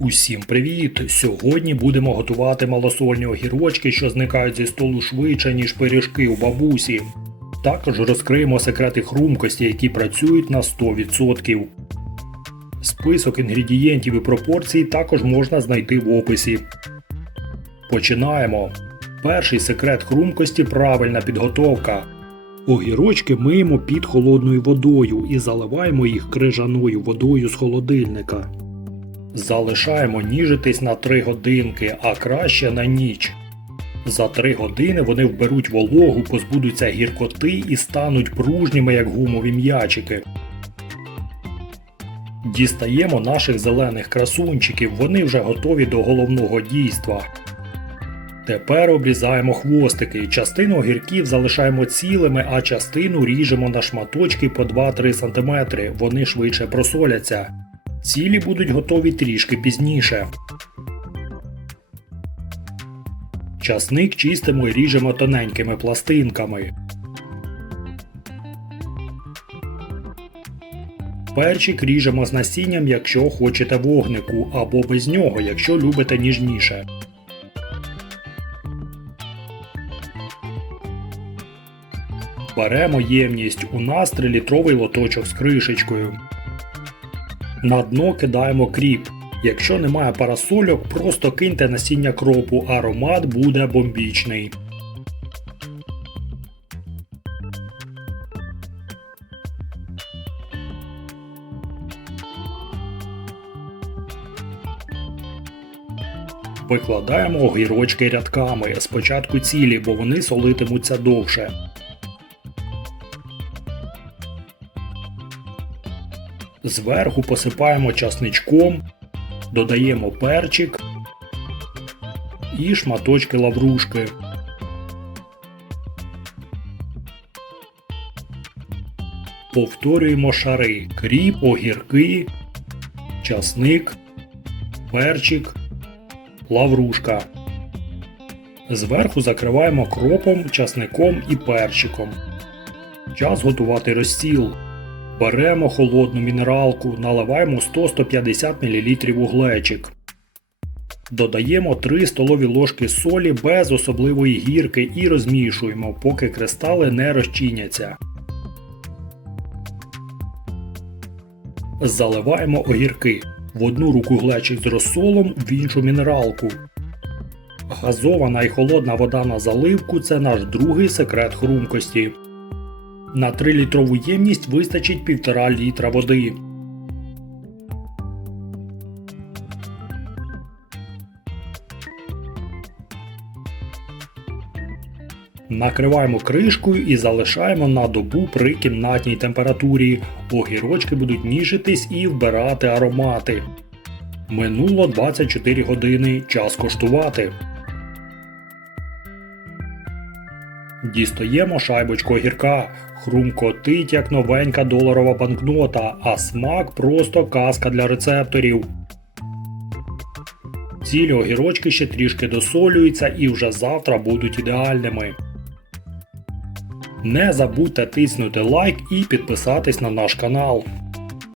Усім привіт! Сьогодні будемо готувати малосольні огірочки, що зникають зі столу швидше, ніж пиріжки у бабусі. Також розкриємо секрети хрумкості, які працюють на 100%. Список інгредієнтів і пропорцій також можна знайти в описі. Починаємо. Перший секрет хрумкості правильна підготовка. Огірочки миємо під холодною водою і заливаємо їх крижаною водою з холодильника. Залишаємо ніжитись на 3 годинки, а краще на ніч. За 3 години вони вберуть вологу, позбудуться гіркоти і стануть пружніми, як гумові м'ячики. Дістаємо наших зелених красунчиків, вони вже готові до головного дійства. Тепер обрізаємо хвостики. Частину огірків залишаємо цілими, а частину ріжемо на шматочки по 2-3 см. Вони швидше просоляться. Цілі будуть готові трішки пізніше. Часник чистимо і ріжемо тоненькими пластинками. Перчик ріжемо з насінням, якщо хочете вогнику, або без нього, якщо любите ніжніше. Беремо ємність у нас 3-літровий лоточок з кришечкою. На дно кидаємо кріп. Якщо немає парасольок, просто киньте насіння кропу, аромат буде бомбічний. Викладаємо огірочки рядками, спочатку цілі, бо вони солитимуться довше. Зверху посипаємо часничком, додаємо перчик і шматочки лаврушки. Повторюємо шари кріп, огірки, часник, перчик, лаврушка. Зверху закриваємо кропом, часником і перчиком. Час готувати розсіл. Беремо холодну мінералку, наливаємо 100-150 мл у глечик. Додаємо 3 столові ложки солі без особливої гірки і розмішуємо, поки кристали не розчиняться. Заливаємо огірки. В одну руку глечик з розсолом, в іншу мінералку. Газована і холодна вода на заливку це наш другий секрет хрумкості. На 3-літрову ємність вистачить 1,5 літра води. Накриваємо кришкою і залишаємо на добу при кімнатній температурі. Огірочки будуть ніжитись і вбирати аромати. Минуло 24 години. Час коштувати. Дістаємо шайбочку огірка. Хрумкотить, як новенька доларова банкнота, а смак просто казка для рецепторів. Цілі огірочки ще трішки досолюються і вже завтра будуть ідеальними. Не забудьте тиснути лайк і підписатись на наш канал.